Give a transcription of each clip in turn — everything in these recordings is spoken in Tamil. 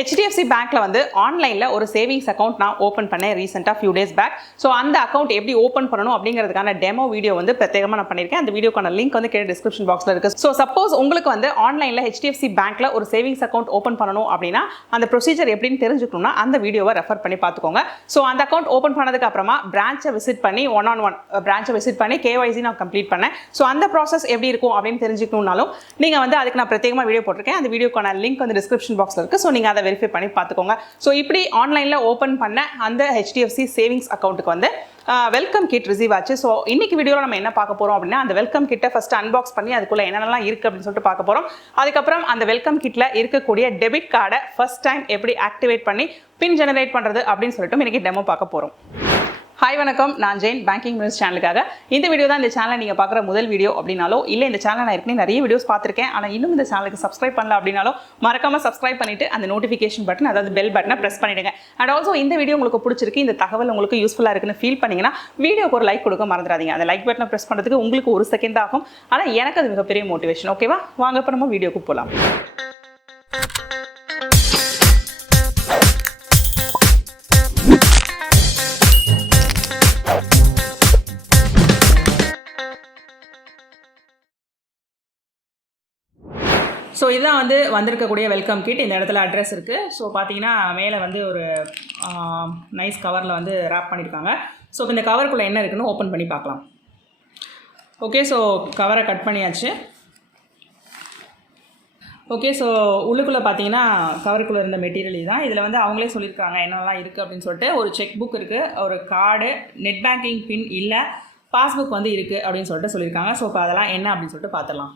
HDFC பேங்க்ல வந்து ஆன்லைன்ல ஒரு சேவிங்ஸ் அக்கௌண்ட் நான் ஓப்பன் பண்ணேன் ரீசெண்டாக ஃபியூ டேஸ் பேக். ஸோ அந்த அக்கௌண்ட் எப்படி ஓப்பன் பண்ணணும் அப்படிங்கிறதுக்கான டெமோ வீடியோ வந்து பிரத்யேகமாக நான் பண்ணியிருக்கேன். அந்த வீடியோக்கான லிங்க் வந்து கீழே டிஸ்கிரிப்ஷன் பாக்ஸில் இருக்குது. ஸோ சப்போஸ் உங்களுக்கு வந்து ஆன்லைனில் HDFC பேங்க்ல ஒரு சேவிங்ஸ் அக்கௌண்ட் ஓப்பன் பண்ணணும் அப்படின்னா அந்த ப்ரொசீஜர் எப்படின்னு தெரிஞ்சுக்கணும்னா அந்த வீடியோவை ரெஃபர் பண்ணி பார்த்துக்கோங்க. ஸோ அந்த அக்கௌண்ட் ஓப்பன் பண்ணதுக்கு அப்புறமா பிரான்ச்சை விசிட் பண்ணி ஒன் பிரான்ச்சை விசிட் பண்ணி KYC நான் கம்ப்ளீட் பண்ணேன். ஸோ அந்த ப்ராசஸ் எப்படி இருக்கும் அப்படின்னு தெரிஞ்சுக்கணும்னாலும் நீங்கள் வந்து அதுக்கு நான் பிரத்யேகமாக வீடியோ போட்டிருக்கேன். அந்த வீடியோக்கான லிங்க் வந்து டிஸ்கிரிப்ஷன் பாக்ஸில் இருக்குது. ஸோ நீங்கள் அதை வெரிஃபை பண்ணி பார்த்துக்கோங்க. ஸோ இப்படி ஆன்லைனில் ஓப்பன் பண்ண அந்த HDFC சேவிங்ஸ் அக்கௌண்ட்டுக்கு வந்து வெல்கம் கிட் ரிசீவ் ஆச்சு. ஸோ இன்னைக்கு வீடியோவில் நம்ம என்ன பார்க்க போகிறோம் அப்படின்னா அந்த வெல்கம் கிட்டை ஃபஸ்ட்டு அன்பாக்ஸ் பண்ணி அதுக்குள்ளே என்னென்னலாம் இருக்குது அப்படின்னு சொல்லிட்டு பார்க்க போகிறோம். அதுக்கப்புறம் அந்த வெல்கம் கிட்டில் இருக்கக்கூடிய டெபிட் கார்டை ஃபர்ஸ்ட் டைம் எப்படி ஆக்டிவேட் பண்ணி பின் ஜெனரேட் பண்ணுறது அப்படின்னு சொல்லிட்டு இன்னைக்கு டெமோ பார்க்க போகிறோம். ஹாய் வணக்கம், நான் ஜெயின் பேங்கிங் நியூஸ் சேனலுக்காக. இந்த வீடியோ தான் இந்த சேனலை நீங்கள் பார்க்குற முதல் வீடியோ அப்படின்னாலோ இல்லை இந்த சேனலை நான் ஏற்கனவே நிறைய வீடியோஸ் பார்த்துருக்கேன் ஆனால் இன்னும் இந்த சேனலுக்கு சப்ஸ்கிரைப் பண்ணல அப்படின்னாலும் மறக்காமல் சப்ஸ்கிரைப் பண்ணிவிட்டு அந்த நோட்டிஃபிகேஷன் பட்டன் அதாவது பெல் பட்டனை ப்ரெஸ் பண்ணிவிடுங்க. அண்ட் ஆல்சோ இந்த வீடியோ உங்களுக்கு பிடிச்சிருக்கு, இந்த தகவல் உங்களுக்கு யூஸ்ஃபுல்லாக இருக்குன்னு ஃபீல் பண்ணிங்கன்னா வீடியோக்கு ஒரு லைக் கொடுக்க மறந்துடாதீங்க. அந்த லைக் பட்டனை ப்ரெஸ் பண்ணுறதுக்கு உங்களுக்கு ஒரு செகண்ட் ஆகும், ஆனால் எனக்கு அது மிகப்பெரிய மோட்டிவேஷன். ஓகேவா, வாங்க இப்போ நம்ம வீடியோக்கு போகலாம். ஸோ இதுதான் வந்து வந்திருக்கக்கூடிய வெல்கம் கிட். இந்த இடத்துல அட்ரஸ் இருக்குது. ஸோ பார்த்தீங்கன்னா மேலே வந்து ஒரு நைஸ் கவரில் வந்து ரேப் பண்ணியிருக்காங்க. ஸோ இந்த கவருக்குள்ளே என்ன இருக்குன்னு ஓப்பன் பண்ணி பார்க்கலாம். ஓகே, ஸோ கவரை கட் பண்ணியாச்சு. ஓகே, ஸோ உள்ளுக்குள்ளே பார்த்தீங்கன்னா கவருக்குள்ளே இருந்த மெட்டீரியல் தான். இதில் வந்து அவங்களே சொல்லியிருக்காங்க என்னெல்லாம் இருக்குது அப்படின்னு சொல்லிட்டு. ஒரு செக் புக் இருக்குது, ஒரு கார்டு, நெட் பேங்கிங் பின் இல்லை, பாஸ்புக் வந்து இருக்குது அப்படின்னு சொல்லிட்டு சொல்லியிருக்காங்க. ஸோ இப்போ அதெல்லாம் என்ன அப்படின்னு சொல்லிட்டு பார்த்துடலாம்.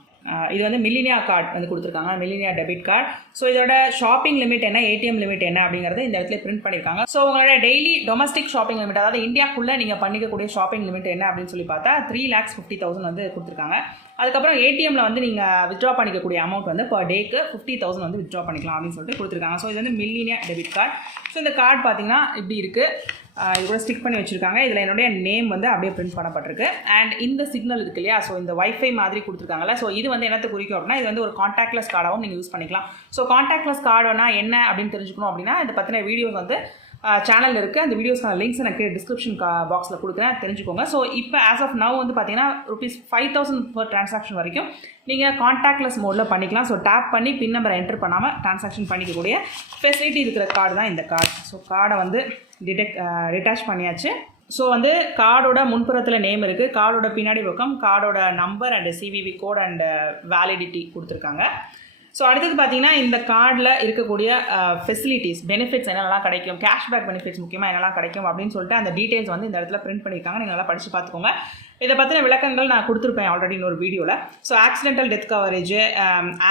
இது வந்து மில்லினியா கார்டு வந்து கொடுத்துருக்காங்க, மில்லினியா டெபிட் கார்டு. ஸோ இதோட ஷாப்பிங் லிமிட் என்ன, ATM லிமிட் என்ன அப்படிங்கிறது இந்த இடத்துல பிரிண்ட் பண்ணியிருக்காங்க. ஸோ உங்களோட டெய்லி டொமஸ்டிக் ஷாப்பிங் லிமிட், அதாவது இந்தியாக்குள்ளே நீங்கள் பண்ணிக்கக்கூடிய ஷாப்பிங் லிமிட் என்ன அப்படின்னு சொல்லி பார்த்தா 3,50,000 வந்து கொடுத்துருக்காங்க. அதுக்கப்புறம் ATMல வந்து நீங்கள் வித்ட்ரா பண்ணிக்கக்கூடிய அமௌண்ட் வந்து பர் டேக்கு 50,000 வந்து வித்ட்ரா பண்ணிக்கலாம் அப்படின்னு சொல்லிட்டு கொடுத்துருக்காங்க. ஸோ இது வந்து மில்லினியா டெபிட் கார்டு. ஸோ இந்த கார்டு பார்த்தீங்கன்னா இப்படி இருக்குது. இது கூட ஸ்டிக் பண்ணி வச்சுருக்காங்க. இதில் என்னுடைய நேம் வந்து அப்படியே பிரிண்ட் பண்ணப்பட்டிருக்கு. அண்ட் இந்த சிக்னல் இருக்கு இல்லையா, ஸோ இந்த வைஃபை மாதிரி கொடுத்துருக்காங்கல்ல, ஸோ இது வந்து என்னத்தை குறிக்கும் அப்படின்னா இது வந்து ஒரு கான்டாக்ட்லெஸ் கார்டாகவும் நீங்கள் யூஸ் பண்ணிக்கலாம். ஸோ கான்டாக்ட்லெஸ் கார்டுனா என்ன அப்படின்னு தெரிஞ்சுக்கணும் அப்படின்னா இதை பற்றின வீடியோஸ் வந்து சேனல் இருக்குது. அந்த வீடியோஸ்க்கான லிங்க்ஸ் எனக்கு டிஸ்கிரிப்ஷன் பாக்ஸில் கொடுக்குறேன், தெரிஞ்சுக்கோங்க. ஸோ இப்போ ஆஸ் ஆஃப் நவ் வந்து பார்த்தீங்கன்னா ₹5,000 per டிரான்சாக்ஷன் வரைக்கும் நீங்கள் கான்டாக்ட்லெஸ் மோடில் பண்ணிக்கலாம். ஸோ டேப் பண்ணி பின் நம்பரை என்டர் பண்ணாமல் டிரான்சாக்ஷன் பண்ணிக்கக்கூடிய ஃபெசிலிட்டி இருக்கிற கார்டு தான் இந்த கார்டு. ஸோ கார்டை வந்து டிட்டாச் பண்ணியாச்சு. ஸோ வந்து கார்டோட முன்புறத்தில் நேம் இருக்குது, கார்டோட பின்னாடி பக்கம் கார்டோட number and CVV code and validity கொடுத்துருக்காங்க. ஸோ அடுத்தது பார்த்தீங்கன்னா இந்த கார்டில் இருக்கக்கூடிய ஃபெசிலிட்டிஸ், பெனிஃபிட்ஸ் என்னெல்லாம் கிடைக்கும், கேஷ்பேக் பெனிஃபிட்ஸ் முக்கியமாக என்னெல்லாம் கிடைக்கும் அப்படின்னு சொல்லிட்டு அந்த டீட்டெயில்ஸ் வந்து இந்த இடத்துல பிரிண்ட் பண்ணியிருக்காங்க. நீங்கள் நல்லா படித்து பார்த்துக்கோங்க. இதை பற்றின விளக்கங்கள் நான் கொடுத்துருப்பேன் ஆல்ரெடி இன்னொரு வீடியோவில். ஸோ ஆக்சிடென்டல் டெத் கவரேஜ்,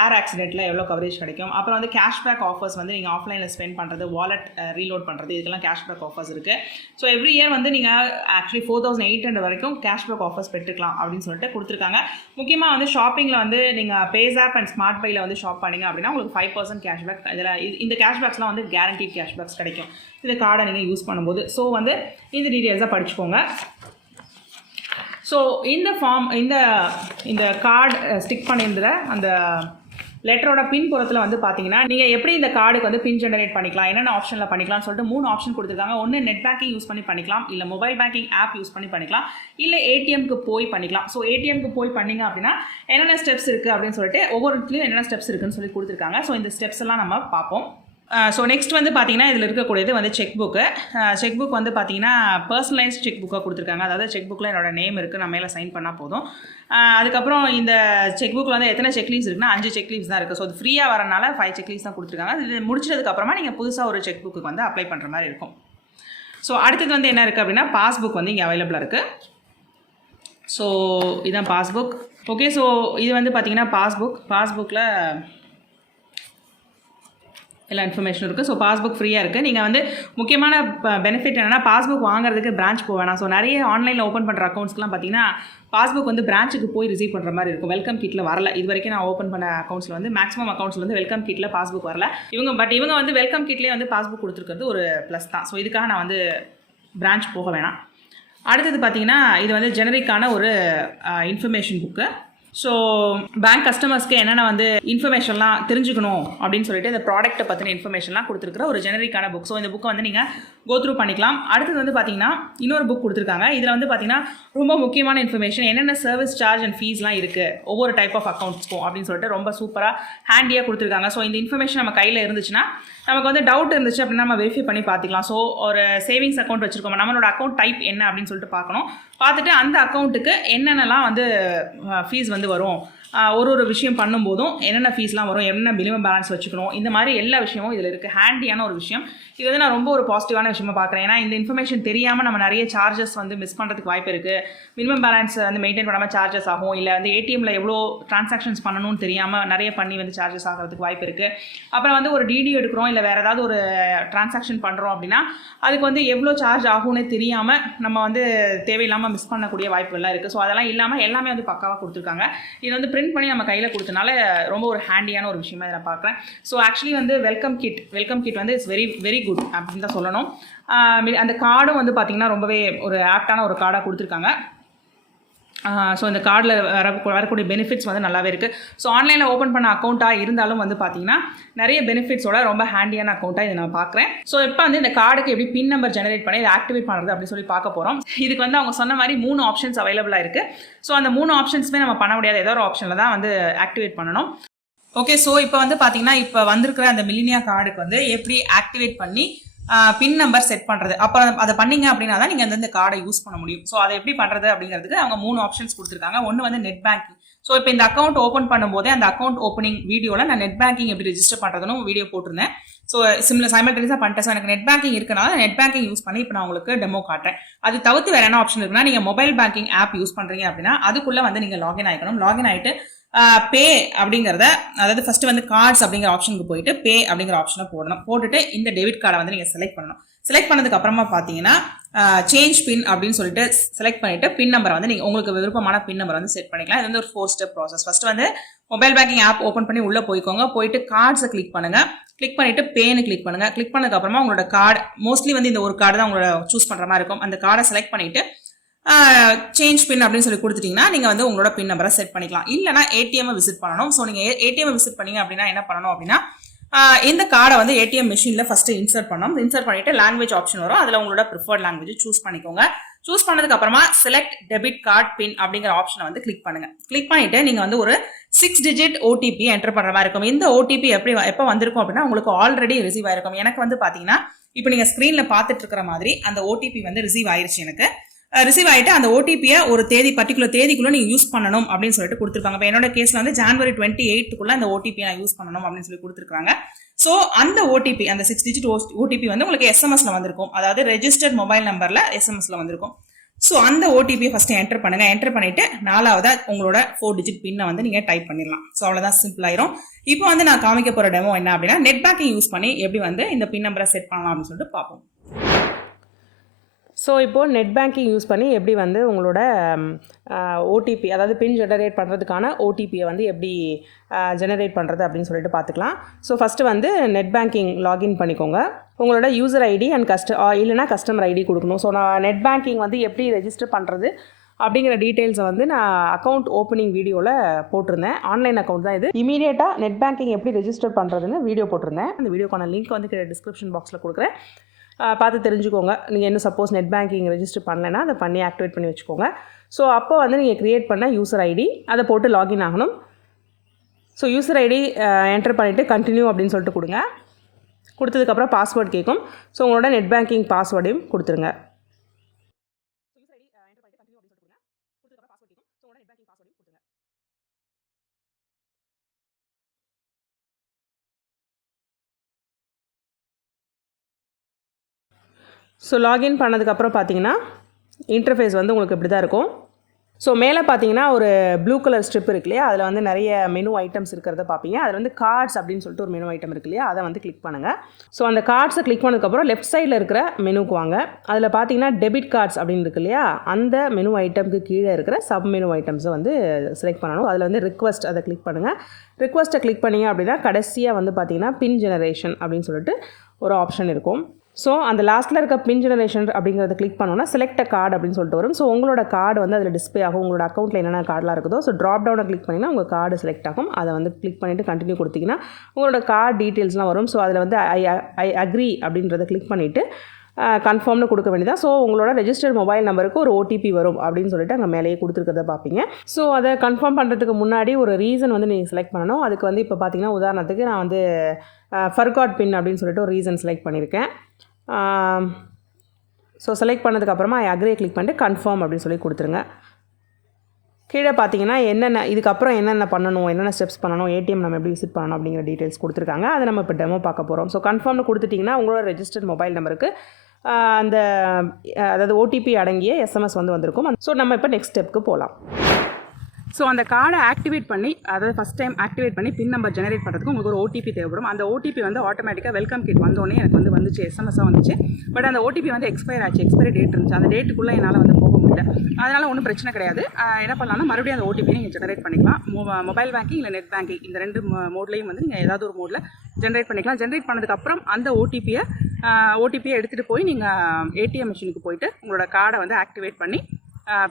ஏர் ஆக்சிடென்ட்டில் எவ்வளோ கவரேஜ் கிடைக்கும், அப்புறம் வந்து கேஷ்பேக் ஆஃபர்ஸ் வந்து நீங்கள் ஆஃப்லைனில் ஸ்பெண்ட் பண்ணுறது, வாலெட் ரீலோட் பண்ணுறது, இதுக்கெல்லாம் கேஷ்பேக் ஆஃபர்ஸ் இருக்குது. ஸோ எவ்ரி இயர் வந்து நீங்கள் ஆக்சுவலி 4,800 வரைக்கும் கேஷ்பேக் ஆஃபர்ஸ் பெற்றுக்கலாம் அப்படின்னு சொல்லிட்டு கொடுத்துருக்காங்க. முக்கியமாக வந்து ஷாப்பிங்கில் வந்து நீங்கள் பேஸாப் அண்ட் ஸ்மார்ட் பையில் வந்து ஷாப் பண்ணிங்க அப்படின்னா உங்களுக்கு 5% கேஷ்பேக். இதில் இந்த கேஷ்பேக்ஸ்லாம் வந்து கேரண்டீட் கேஷ்பேக்ஸ் கிடைக்கும் இந்த கார்டை நீங்கள் யூஸ் பண்ணும்போது. ஸோ வந்து இந்த டீட்டெயில்ஸாக படிச்சுக்கோங்க. ஸோ இந்த ஃபார்ம் இந்த கார்டு ஸ்டிக் பண்ணியிருந்த அந்த லெட்டரோட பின்புறத்தில் வந்து பார்த்தீங்கன்னா நீங்கள் எப்படி இந்த கார்டுக்கு வந்து பின் ஜெனரேட் பண்ணிக்கலாம், என்னென்ன ஆப்ஷனில் பண்ணிக்கலாம்னு சொல்லிட்டு 3 ஆப்ஷன் கொடுத்துருக்காங்க. ஒன்று நெட் பேங்கிங் யூஸ் பண்ணி பண்ணிக்கலாம், இல்லை மொபைல் பேங்கிங் ஆப் யூஸ் பண்ணி பண்ணிக்கலாம், இல்லை ATMக்கு போய் பண்ணிக்கலாம். ஸோ ATMக்கு போய் பண்ணிங்க அப்படின்னா என்னென்ன ஸ்டெப்ஸ் இருக்குது அப்படின்னு சொல்லிட்டு ஒவ்வொருத்திலையும் என்னென்ன ஸ்டெப்ஸ் இருக்குன்னு சொல்லி கொடுத்துருக்காங்க. ஸோ இந்த ஸ்டெப்ஸ் எல்லாம் நம்ம பார்ப்போம். ஸோ நெக்ஸ்ட் வந்து பார்த்தீங்கன்னா இதில் இருக்கக்கூடியது வந்து செக் புக் வந்து பார்த்தீங்கன்னா பர்சனலைஸ் செக் புக்காக கொடுத்துருக்காங்க. அதாவது செக் புக்கில் என்னோட நேம் இருக்குது, நான் மேலே சைன் பண்ணால் போதும். அதுக்கப்புறம் இந்த செக் புக்கில் வந்து எத்தனை செக் லீவ்ஸ் இருக்குன்னா 5 செக் லீவ்ஸ் தான் இருக்குது. ஸோ அது ஃப்ரீயாக வரனால 5 செக் லீவ்ஸ் தான் கொடுத்துருக்காங்க. இது முடிச்சதுக்கப்புறமா நீங்கள் புதுசாக ஒரு செக் புக்கு வந்து அப்ளை பண்ணுற மாதிரி இருக்கும். ஸோ அடுத்தது வந்து என்ன இருக்குது அப்படின்னா பாஸ்புக் வந்து இங்கே அவைலபிளாக இருக்குது. ஸோ இதுதான் பாஸ்புக். ஓகே, ஸோ இது வந்து பார்த்தீங்கன்னா பாஸ்புக்கில் எல்லா இன்ஃபர்மேஷன் இருக்குது. ஸோ பாஸ்புக் ஃப்ரீயாக இருக்குது. நீங்கள் வந்து முக்கியமான பெனிஃபிட் என்னென்னா பாஸ்புக் வாங்குறதுக்கு பிரான்ச் போக வேணாம். ஸோ நிறைய ஆன்லைனில் ஓப்பன் பண்ணுற அக்கௌண்ட்ஸ்க்குலாம் பார்த்தீங்கன்னா பாஸ்புக் வந்து பிரான்ச்சுக்கு போய் ரிசீவ் பண்ணுற மாதிரி இருக்கும். வெல்கம் கிட்டில் வரல. இது வரைக்கும் நான் ஓப்பன் பண்ண அக்கௌண்ட்ஸில் வந்து மேக்ஸிமம் அக்கௌண்ட்ஸில் வந்து வெல்கம் கிட்டில் பாஸ்புக் வரல. இவங்க வந்து வெல்கம் கிட்லேயே வந்து பாஸ்புக் கொடுத்துருக்கிறது ஒரு ப்ளஸ் தான். ஸோ இதுக்காக நான் வந்து பிரான்ச் போக வேணாம். அடுத்தது பார்த்தீங்கன்னா இது வந்து ஜெனரிக்கான ஒரு இன்ஃபர்மேஷன் புக்கு. ஸோ பேங்க் கஸ்டமர்ஸ்க்கு என்னென்ன வந்து இன்ஃபர்மேஷன்லாம் தெரிஞ்சுக்கணும் அப்படின்னு சொல்லிட்டு இந்த ப்ராடக்ட்டை பற்றின இன்ஃபர்மேஷன்லாம் கொடுத்துருக்குற ஒரு ஜெனரிக்கான புக். ஸோ இந்த புக்கை வந்து நீங்கள் கோ த்ரூ பண்ணிக்கலாம். அடுத்தது வந்து பார்த்தீங்கன்னா இன்னொரு புக் கொடுத்துருக்காங்க. இதில் வந்து பார்த்தீங்கன்னா ரொம்ப முக்கியமான இன்ஃபர்மேஷன், என்னென்ன சர்வீஸ் சார்ஜ் அண்ட் ஃபீஸ்லாம் இருக்குது ஒவ்வொரு டைப் ஆஃப் அக்கௌண்ட்ஸ்க்கும் அப்படின்னு சொல்லிட்டு ரொம்ப சூப்பராக ஹேண்டியாக கொடுத்துருக்காங்க. ஸோ இந்த இன்ஃபர்மேஷன் நம்ம கையில் இருந்துச்சுன்னா நமக்கு வந்து டவுட் இருந்துச்சு அப்படின்னா நம்ம வெரிஃபை பண்ணி பார்த்துக்கலாம். ஸோ ஒரு சேவிங்ஸ் அக்கௌண்ட் வச்சுருக்கோம், நம்மளோட அக்கௌண்ட் டைப் என்ன அப்படின்னு சொல்லிட்டு பார்க்கணும். பார்த்துட்டு அந்த அக்கௌண்ட்டுக்கு என்னென்னலாம் வந்து ஃபீஸ் வந்து வரும், ஒரு விஷயம் பண்ணும்போதும் என்னென்ன ஃபீஸ்லாம் வரும், என்ன மினிமம் பேலன்ஸ் வச்சுக்கணும், இந்த மாதிரி எல்லா விஷயமும் இதில் இருக்குது. ஹேண்டியான ஒரு விஷயம். இது வந்து நான் ரொம்ப ஒரு பாசிட்டிவான விஷயமா பார்க்குறேன். ஏன்னா இந்த இன்ஃபர்மேஷன் தெரியாமல் நம்ம நிறைய சார்ஜஸ் வந்து மிஸ் பண்ணுறதுக்கு வாய்ப்பு இருக்குது. மினிமம் பேலன்ஸ் வந்து மெயின்டைன் பண்ணாமல் சார்ஜஸ் ஆகும், இல்லை வந்து ஏடிஎம்மில் எவ்வளோ ட்ரான்சாக்ஷன்ஸ் பண்ணணும்னு தெரியாமல் நிறைய பண்ணி வந்து சார்ஜஸ் ஆகிறதுக்கு வாய்ப்பு இருக்குது. அப்புறம் வந்து ஒரு டிடி எடுக்கிறோம், இல்லை வேறு ஏதாவது ஒரு ட்ரான்சாக்ஷன் பண்ணுறோம் அப்படின்னா அதுக்கு வந்து எவ்வளோ சார்ஜ் ஆகும்னு தெரியாமல் நம்ம வந்து தேவையில்லாமல் மிஸ் பண்ணக்கூடிய வாய்ப்புகள்லாம் இருக்குது. ஸோ அதெல்லாம் இல்லாமல் எல்லாமே வந்து பக்காவாக கொடுத்துருக்காங்க. இது வந்து பிரிண்ட் பண்ணி நம்ம கையில் கொடுத்தனால ரொம்ப ஒரு ஹேண்டியான ஒரு விஷயமா இதை நான் பார்க்குறேன். ஸோ ஆக்சுவலி வந்து வெல்கம் கிட் வந்து இட்ஸ் வெரி வெரி குட் அப்படின்னு தான் சொல்லணும். அந்த கார்டும் வந்து பார்த்திங்கன்னா ரொம்பவே ஒரு ஆப்டான ஒரு கார்டாக கொடுத்துருக்காங்க. ஸோ இந்த கார்டில் வரக்கூடிய பெனிஃபிட்ஸ் வந்து நல்லாவே இருக்குது. ஸோ ஆன்லைனில் ஓப்பன் பண்ண அக்கௌண்ட்டாக இருந்தாலும் வந்து பார்த்திங்கன்னா நிறைய பெனிஃபிட்ஸோட ரொம்ப ஹேண்டியான அக்கௌண்ட்டாக இதை நான் பார்க்குறேன். ஸோ இப்போ வந்து இந்த கார்டுக்கு எப்படி பின் நம்பர் ஜெனரேட் பண்ணி இதை ஆக்டிவேட் பண்ணுறது அப்படின்னு சொல்லி பார்க்க போகிறோம். இதுக்கு வந்து அவங்க சொன்ன மாதிரி 3 ஆப்ஷன்ஸ் அவைலபிளாக இருக்குது. ஸோ அந்த 3 ஆப்ஷன்ஸுமே நம்ம பண்ண முடியாது, ஏதோ ஒரு ஆப்ஷனில் தான் வந்து ஆக்டிவேட் பண்ணணும். ஓகே, ஸோ இப்போ வந்து பார்த்திங்கன்னா இப்போ வந்திருக்கிற அந்த மில்லினியா கார்டுக்கு வந்து எப்படி ஆக்டிவேட் பண்ணி பின் நம்பர் செட் பண்ணுறது, அப்புறம் அதை பண்ணிங்க அப்படின்னா தான் நீங்கள் இந்த கார்டை யூஸ் பண்ண முடியும். ஸோ அதை எப்படி பண்ணுறது அப்படிங்கிறதுக்கு அவங்க 3 ஆப்ஷன்ஸ் கொடுத்துருக்காங்க. ஒன்று வந்து நெட் பேங்கிங். ஸோ இப்போ இந்த அக்கௌண்ட் ஓப்பன் பண்ணும்போதே அந்த அக்கௌண்ட் ஓப்பனிங் வீடியோவில் நான் நெட் பேங்கிங் எப்படி ரெஜிஸ்டர் பண்ணுறதுன்னு வீடியோ போட்டிருந்தேன். ஸோ சைமல்டேனியஸாக பண்ணிட்டேன். ஸோ எனக்கு நெட் பேங்கிங் இருக்கனால நெட் பேங்கிங் யூஸ் பண்ணி இப்போ நான் உங்களுக்கு டெமோ காட்டுறேன். அது தவிர்த்து வேறு என்ன ஆப்ஷன் இருக்குன்னா, நீங்கள் மொபைல் பேங்கிங் ஆப் யூஸ் பண்ணுறீங்க அப்படின்னா அதுக்குள்ளே வந்து நீங்கள் லாகின் ஆகிக்கணும். லாகின் ஆகிட்டு பே அப்படிங்கிறத, அதாவது ஃபர்ஸ்ட் வந்து கார்ட்ஸ் அப்படிங்கிற ஆப்ஷனுக்கு போயிட்டு பே அப்படிங்கிற ஆப்ஷனை போடணும். போட்டுட்டு இந்த டெபிட் கார்டை வந்து நீங்கள் செலக்ட் பண்ணணும். செலக்ட் பண்ணதுக்கு அப்புறமா பார்த்தீங்கன்னா சேஞ்ச் பின் அப்படின்னு சொல்லிட்டு செலக்ட் பண்ணிட்டு பின் நம்பரை வந்து நீங்கள் உங்களுக்கு விருப்பமான பின் நம்பர் வந்து செட் பண்ணிக்கலாம். இது வந்து ஒரு 4 ஸ்டெப் ப்ராசஸ். ஃபர்ஸ்ட் வந்து மொபைல் பேங்கிங் ஆப் ஓப்பன் பண்ணி உள்ளே போய்க்கோங்க. போயிட்டு கார்ட்ஸை கிளிக் பண்ணுங்க. கிளிக் பண்ணிட்டு பேன்னு கிளிக் பண்ணுங்க. கிளிக் பண்ணதுக்கு அப்புறமா உங்களோட கார்டு, மோஸ்ட்லி வந்து இந்த ஒரு கார்டு தான் உங்களோட சூஸ் பண்ணுற மாதிரி இருக்கும். அந்த கார்டை செலக்ட் பண்ணிட்டு சேஞ்ச் பின் அப்படின்னு சொல்லி கொடுத்துட்டீங்கன்னா நீங்கள் வந்து உங்களோட பின் நம்பரை செட் பண்ணிக்கலாம். இல்லைனா ஏடிஎம் விசிட் பண்ணணும். ஸோ நீங்கள் ஏடிஎம் விசிட் பண்ணீங்க அப்படின்னா என்ன பண்ணணும் அப்படின்னா, இந்த கார்டை வந்து ஏடிஎம் மிஷினில் ஃபஸ்ட்டு இன்சர்ட் பண்ணணும். இன்சர்ட் பண்ணிவிட்டு லாங்குவேஜ் ஆப்ஷன் வரும், அதில் உங்களோட ப்ரிஃபர்ட் லாங்குவேஜ் சூஸ் பண்ணிக்கோங்க. சூஸ் பண்ணதுக்கு அப்புறமா செலக்ட் டெபிட் கார்டு பின் அப்படிங்கிற ஆப்ஷனை வந்து கிளிக் பண்ணுங்க. கிளிக் பண்ணிட்டு நீங்கள் வந்து ஒரு 6 டிஜிட் ஓடிபி என்டர் பண்ணுற மாதிரி இருக்கும். இந்த ஓடிபி எப்போ வந்திருக்கும் அப்படின்னா உங்களுக்கு ஆல்ரெடி ரிசீவ் ஆயிருக்கும். எனக்கு வந்து பார்த்தீங்கன்னா இப்போ நீங்கள் ஸ்க்ரீனில் பார்த்துட்டு இருக்கிற மாதிரி அந்த ஓடிபி வந்து ரிசீவ் ஆயிருச்சு. எனக்கு ரிசீவ் ஆகிட்டு அந்த ஓடிபியை ஒரு பர்டிகுலர் தேதிக்குள்ளே நீங்கள் யூஸ் பண்ணணும் அப்படின்னு சொல்லிட்டு கொடுத்துருக்காங்க. இப்போ என்னோட கேஸில் வந்து ஜனவரி 28க்குள்ளே அந்த ஓடிபியை நான் யூஸ் பண்ணணும் அப்படின்னு சொல்லி கொடுத்துருக்காங்க. ஸோ அந்த ஓடிபி, அந்த 6 டிஜிட் ஓடிபி வந்து உங்களுக்கு எஸ்எம்எஸ்ல வந்திருக்கும், அதாவது ரெஜிஸ்டர்ட் மொபைல் நம்பரில் எஸ்எம்எஸ்ல வந்திருக்கும். ஸோ அந்த ஓடிபியை ஃபஸ்ட்டு என்டர் பண்ணுங்கள். என்டர் பண்ணிவிட்டு 4வது உங்களோட 4 டிஜிட் பின்னை வந்து நீங்கள் டைப் பண்ணிடலாம். ஸோ அவ்வளோதான், சிம்பிள் ஆயிரும். இப்போ வந்து நான் காமிக்க போகிற டெமோ என்ன அப்படின்னா, நெட் பேங்கிங் யூஸ் பண்ணி எப்படி வந்து இந்த பின் நம்பரை செட் பண்ணலாம் அப்படின்னு சொல்லிட்டு பார்ப்போம். ஸோ இப்போது நெட் பேங்கிங் யூஸ் பண்ணி எப்படி வந்து உங்களோட ஓடிபி, அதாவது பின் ஜெனரேட் பண்ணுறதுக்கான ஓடிபியை வந்து எப்படி ஜெனரேட் பண்ணுறது அப்படின்னு சொல்லிட்டு பார்த்துக்கலாம். ஸோ ஃபஸ்ட்டு வந்து நெட் பேங்கிங் லாகின் பண்ணிக்கோங்க. உங்களோட யூசர் ஐடி அண்ட் இல்லைனா கஸ்டமர் ஐடி கொடுக்கணும். ஸோ நான் நெட் பேங்கிங் வந்து எப்படி ரெஜிஸ்டர் பண்ணுறது அப்படிங்கிற டீட்டெயில்ஸை வந்து நான் அக்கௌண்ட் ஓப்பனிங் வீடியோவில் போட்டிருந்தேன். ஆன்லைன் அக்கௌண்ட் தான் இது. இமீடியட்டாக நெட் பேங்கிங் எப்படி ரெஜிஸ்டர் பண்ணுறதுன்னு வீடியோ போட்டிருந்தேன். அந்த வீடியோக்கான லிங்க் வந்து டிஸ்கிரிப்ஷன் பாக்ஸில் கொடுக்குறேன், பார்த்து தெரிஞ்சுக்கோங்க. நீங்கள் இன்னும் சப்போஸ் நெட் பேங்கிங் ரெஜிஸ்டர் பண்ணலைன்னா அதை பண்ணி ஆக்டிவேட் பண்ணி வச்சுக்கோங்க. ஸோ அப்போ வந்து நீங்கள் க்ரியேட் பண்ண யூசர் ஐடி அதை போட்டு லாகின் ஆகணும். ஸோ யூசர் ஐடி என்டர் பண்ணிவிட்டு கண்டினியூ அப்படின்னு சொல்லிட்டு கொடுங்க. கொடுத்ததுக்கப்புறம் பாஸ்வேர்டு கேட்கும். ஸோ உங்களோட நெட் பேங்கிங் பாஸ்வேர்டையும் கொடுத்துருங்க. ஸோ லாகின் பண்ணதுக்கப்புறம் பார்த்தீங்கன்னா இன்டர்ஃபேஸ் வந்து உங்களுக்கு இப்படி தான் இருக்கும். ஸோ மேலே பார்த்தீங்கன்னா ஒரு ப்ளூ கலர் ஸ்ட்ரிப் இருக்கு இல்லையா, அதில் வந்து நிறைய மெனு ஐட்டம்ஸ் இருக்கிறத பார்ப்பீங்க. அதில் வந்து கார்ட்ஸ் அப்படின்னு சொல்லிட்டு ஒரு மெனு ஐட்டம் இருக்கு இல்லையா, அதை வந்து கிளிக் பண்ணுங்கள். ஸோ அந்த கார்ட்ஸை கிளிக் பண்ணதுக்கப்புறம் லெஃப்ட் சைடில் இருக்கிற மெனுக்கு வாங்க. அதில் பார்த்தீங்கன்னா டெபிட் கார்ட்ஸ் அப்படின்னு இருக்கு இல்லையா, அந்த மெனு ஐட்டம்க்கு கீழே இருக்கிற சப் மெனு ஐட்டம்ஸை வந்து செலக்ட் பண்ணணும். அதில் வந்து ரிக்வெஸ்ட், அதை கிளிக் பண்ணுங்கள். ரிக்வெஸ்ட்டை கிளிக் பண்ணிங்க அப்படின்னா கடைசியாக வந்து பார்த்தீங்கன்னா பின் ஜெனரேஷன் அப்படின்னு சொல்லிட்டு ஒரு ஆப்ஷன் இருக்கும். ஸோ அந்த லாஸ்ட்டில் இருக்க பின் ஜெனரேஷன் அப்படிங்கிறத கிளிக் பண்ணோன்னா செலக்ட் அ கார்டு அப்படின்னு சொல்லிட்டு வரும். ஸோ உங்களோட கார்டு வந்து அதில் டிஸ்பிளே ஆகும். உங்களோட அக்கௌண்ட்டில் என்னென்ன கார்டெலாம் இருக்குதோ ஸோ ட்ராப் டவுனை கிளிக் பண்ணிங்கன்னா உங்கள் கார்டு செலக்ட் ஆகும். அதை வந்து கிளிக் பண்ணிவிட்டு கண்டினியூ கொடுத்தீங்கன்னா உங்களோட கார்டு டீட்டெயில்ஸ்லாம் வரும். ஸோ அதில் வந்து ஐ அக்ரி அப்படின்றத கிளிக் பண்ணிவிட்டு கன்ஃபார்ம்னு கொடுக்க வேண்டியதான். ஸோ உங்களோட ரெஜிஸ்டர்ட் மொபைல் நம்பருக்கு ஒரு ஓடிபி வரும் அப்படின்னு சொல்லிட்டு அங்கே மேலேயே கொடுத்துருக்கிறத பார்ப்பீங்க. ஸோ அதை கன்ஃபார்ம் பண்ணுறதுக்கு முன்னாடி ஒரு ரீசன் வந்து நீங்கள் செலக்ட் பண்ணணும். அதுக்கு வந்து இப்போ பார்த்தீங்கன்னா உதாரணத்துக்கு நான் வந்து ஃபர்காட் பின் அப்படின்னு சொல்லிட்டு ஒரு ரீசன் செலக்ட் பண்ணியிருக்கேன். ஸோ செலக்ட் பண்ணதுக்கப்புறமா ஐ அக்ரியை கிளிக் பண்ணிட்டு கன்ஃபார்ம் அப்படின்னு சொல்லி கொடுத்துருங்க. கீழே பார்த்தீங்கன்னா இதுக்கப்புறம் என்னென்ன பண்ணணும், என்னென்ன ஸ்டெப்ஸ் பண்ணணும், ஏடிஎம் நம்ம எப்படி விசிட் பண்ணணும் அப்படிங்கிற டீட்டெயில்ஸ் கொடுத்துருக்காங்க. அதை நம்ம இப்போ டெமோ பார்க்க போகிறோம். ஸோ கன்ஃபார்ம்னு கொடுத்துட்டிங்கன்னா உங்களோட ரெஜிஸ்டர்ட் மொபைல் நம்பருக்கு அந்த அதாவது ஓடிபி அடங்கிய எஸ்எம்எஸ் வந்து வந்திருக்கும். ஸோ நம்ம இப்போ நெக்ஸ்ட் ஸ்டெப்புக்கு போகலாம். ஸோ அந்த கார்டை ஆக்டிவேட் பண்ணி, அதாவது ஃபஸ்ட் டைம் ஆக்டிவேட் பண்ணி பின் நம்பர் ஜெனரேட் பண்ணுறதுக்கு உங்களுக்கு ஒரு ஓடிபி தேவைப்படும். அந்த ஓடிபி வந்து ஆட்டோமேட்டிக்காக வெல்கம் கிட் வந்தோடனே எனக்கு வந்து வந்துச்சு, எஸ்எம்எஸ்ஸாக வந்துச்சு. பட் அந்த ஓடிபி வந்து எக்ஸ்பயர் ஆச்சு, எக்ஸ்பைரி டேட் இருந்துச்சு. அந்த டேட்டுக்குள்ளே என்னால் வந்து போக முடியல. அதனால் ஒன்றும் பிரச்சனை கிடையாது. என்ன பண்ணலாம்னா மறுபடியும் அந்த ஓடிபி நீங்கள் ஜெனரேட் பண்ணிக்கலாம். மொபைல் பேங்கிங் இல்லை நெட் பேங்கிங் இந்த ரெண்டு மோட்லேயும் வந்து நீங்கள் ஏதாவது ஒரு மோடில் ஜென்ரேட் பண்ணிக்கலாம். ஜென்ரேட் பண்ணதுக்கப்புறம் அந்த ஓடிபியை எடுத்துகிட்டு போய் நீங்கள் ஏடிஎம் மிஷினுக்கு போயிட்டு உங்களோட கார்டை வந்து ஆக்டிவேட் பண்ணி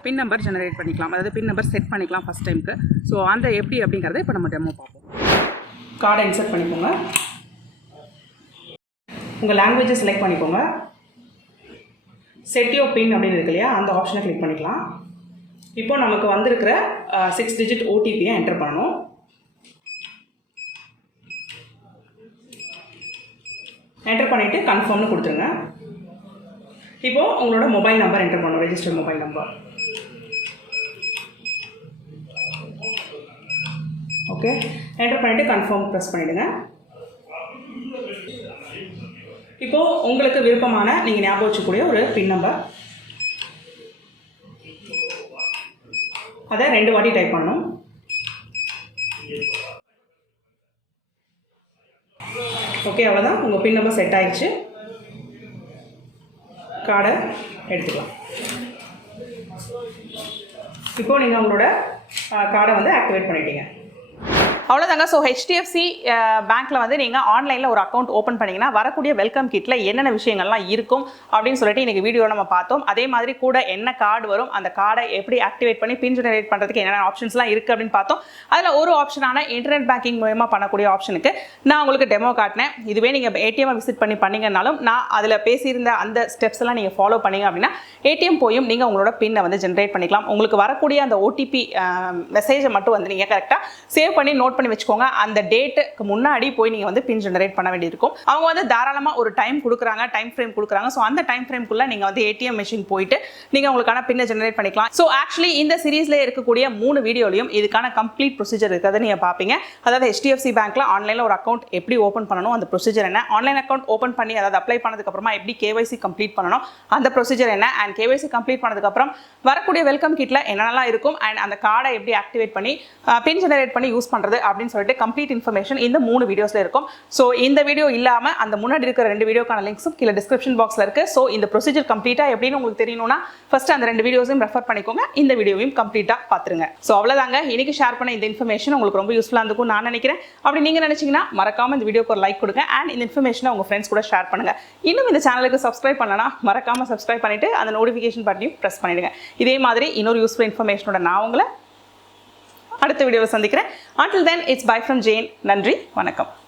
பின் நம்பர் ஜெனரேட் பண்ணிக்கலாம். அதாவது பின் நம்பர் செட் பண்ணிக்கலாம் ஃபஸ்ட் டைமுக்கு. ஸோ அந்த எப்படி அப்படிங்கிறத இப்போ நம்ம டெமோ பார்ப்போம். கார்டை இன்சர்ட் பண்ணிக்கோங்க. உங்கள் லாங்குவேஜை செலக்ட் பண்ணிக்கோங்க. செட் யோர் பின் அப்படின்னு இருக்கு இல்லையா, அந்த ஆப்ஷனை கிளிக் பண்ணிக்கலாம். இப்போ நமக்கு வந்திருக்கிற 6 டிஜிட் ஓடிபியை என்டர் பண்ணணும். என்டர் பண்ணிவிட்டு கன்ஃபார்ம்னு கொடுத்துருங்க. இப்போது உங்களோட மொபைல் நம்பர் என்டர் பண்ணணும், registered mobile number. Okay, enter பண்ணிவிட்டு கன்ஃபார்ம் ப்ரெஸ் பண்ணிவிடுங்க. இப்போது உங்களுக்கு விருப்பமான நீங்கள் ஞாபகம் வச்சுக்கூடிய ஒரு பின் நம்பர், அதை 2 வாட்டி டைப் பண்ணணும். ஓகே, அவ்வளோதான், உங்கள் பின் நம்பர் செட் ஆயிடுச்சு. கார்டை எடுத்துக்கலாம். இப்போது நீங்கள் உங்களோட கார்டை வந்து ஆக்டிவேட் பண்ணிட்டீங்க. அவ்வளோதாங்க. ஸோ HDFC பேங்க்கில் வந்து நீங்கள் ஆன்லைனில் ஒரு அக்கௌண்ட் ஓப்பன் பண்ணிங்கன்னா வரக்கூடிய வெல்கம் கிட்டில் என்னென்ன விஷயங்கள்லாம் இருக்கும் அப்படின்னு சொல்லிட்டு இன்றைக்கி வீடியோவில் நம்ம பார்த்தோம். அதே மாதிரி கூட என்ன கார்டு வரும், அந்த கார்டை எப்படி ஆக்டிவேட் பண்ணி பின் ஜெனரேட் பண்ணுறதுக்கு என்னென்ன ஆப்ஷன்ஸ்லாம் இருக்குது அப்படின்னு பார்த்தோம். அதில் ஒரு ஆப்ஷனான இன்டர்நெட் பேங்கிங் மூலமாக பண்ணக்கூடிய ஆப்ஷனுக்கு நான் உங்களுக்கு டெமோ காட்டினேன். இதுவே நீங்கள் ஏடிஎம் விசிட் பண்ணி பண்ணிங்கனாலும் நான் அதில் பேசியிருந்த அந்த ஸ்டெப்ஸ் எல்லாம் நீங்கள் ஃபாலோ பண்ணிங்க அப்படின்னா ஏடிஎம் போயும் நீங்கள் உங்களோட பின்னை வந்து ஜென்ரேட் பண்ணிக்கலாம். உங்களுக்கு வரக்கூடிய அந்த ஓடிபி மெசேஜை மட்டும் வந்து நீங்கள் கரெக்டாக சேவ் பண்ணி நோட் பண்ணி வச்சுக்கோங்க. அந்த டேட்டுக்கு முன்னாடி போய் நீங்கள் வந்து பின் ஜெனரேட் பண்ண வேண்டியிருக்கும். அவங்க வந்து தாராளமாக ஒரு டைம் கொடுக்குறாங்க, டைம் ஃப்ரேம் கொடுக்குறாங்க. ஸோ அந்த டைம் ஃப்ரேம்குள்ளே நீங்கள் வந்து ஏடிஎம் மிஷின் போயிட்டு நீங்கள் உங்களுக்கான பின்னை ஜெனரேட் பண்ணிக்கலாம். ஸோ ஆக்சுவலி இந்த சீரீஸில் இருக்கக்கூடிய 3 வீடியோலையும் இதுக்கான கம்ப்ளீட் ப்ரொசீஜர் இருக்கிறத நீங்கள் பார்ப்பீங்க. அதாவது HDFC பேங்க்கில் ஆன்லைனில் ஒரு அக்கௌண்ட் எப்படி ஓப்பன் பண்ணணும், அந்த ப்ரொசீஜர் என்ன, ஆன்லைன் அக்கௌண்ட் ஓப்பன் பண்ணி அதாவது அப்ளை பண்ணதுக்கப்புறமா எப்படி KYC கம்ப்ளீட் பண்ணணும், அந்த ப்ரொசீஜர் என்ன, அண்ட் KYC கம்ப்ளீட் பண்ணதுக்கப்புறம் வரக்கூடிய வெல்கம் கிட்டில் என்னென்னலாம் இருக்கும், அண்ட் அந்த கார்டை எப்படி ஆக்டிவேட் பண்ணி பின் ஜெனரேட் பண்ணி யூஸ் பண்ணுறது அப்படின்னு சொல்லிட்டு கம்ப்ளீட் இன்ஃபர்மேஷன் இந்த 3 வீடியோஸ்ல இருக்கும். ஸோ இந்த வீடியோ இல்லாமல் அந்த முன்னாடி இருக்கிற 2 வீடியோக்கான லிங்க்ஸும் கீழே டிஸ்கிரிப்ஷன் பாக்ஸில் இருக்குது. ஸோ இந்த ப்ரொசீஜர் கம்ப்ளீட்டாக எப்படின்னு உங்களுக்கு தெரியணும்னா ஃபர்ஸ்ட் அந்த 2 வீடியோஸையும் ரெஃபர் பண்ணிக்கோங்க, இந்த வீடியோவையும் கம்ப்ளீட்டாக பார்த்துருங்க. ஸோ அவ்வளோதாங்க, இன்னைக்கு ஷேர் பண்ண இந்த இன்ஃபர்மேஷன் உங்களுக்கு ரொம்ப யூஸ்ஃபுல்லாக இருக்கும் நான் நினைக்கிறேன். அப்படி நீங்கள் நினச்சிங்கன்னா மறக்காமல் இந்த வீடியோக்கு ஒரு லைக் கொடுங்க, அண்ட் இந்த இன்ஃபர்மேஷனை உங்கள் ஃப்ரெண்ட்ஸ் கூட ஷேர் பண்ணுங்கள். இன்னும் இந்த சேனலுக்கு சப்ஸ்கிரைப் பண்ணலன்னா மறக்காமல் சப்ஸ்கிரைப் பண்ணிவிட்டு அந்த நோட்டிஃபிகேஷன் பட்டனையும் ப்ரெஸ் பண்ணிவிடுங்க. இதே மாதிரி இன்னொரு யூஸ்ஃபுல் இன்ஃபர்மேஷனோட நான் உங்களை அடுத்த வீடியோவில் சந்திக்கிறேன். Until then, it's bye from Jane. நன்றி, வணக்கம்.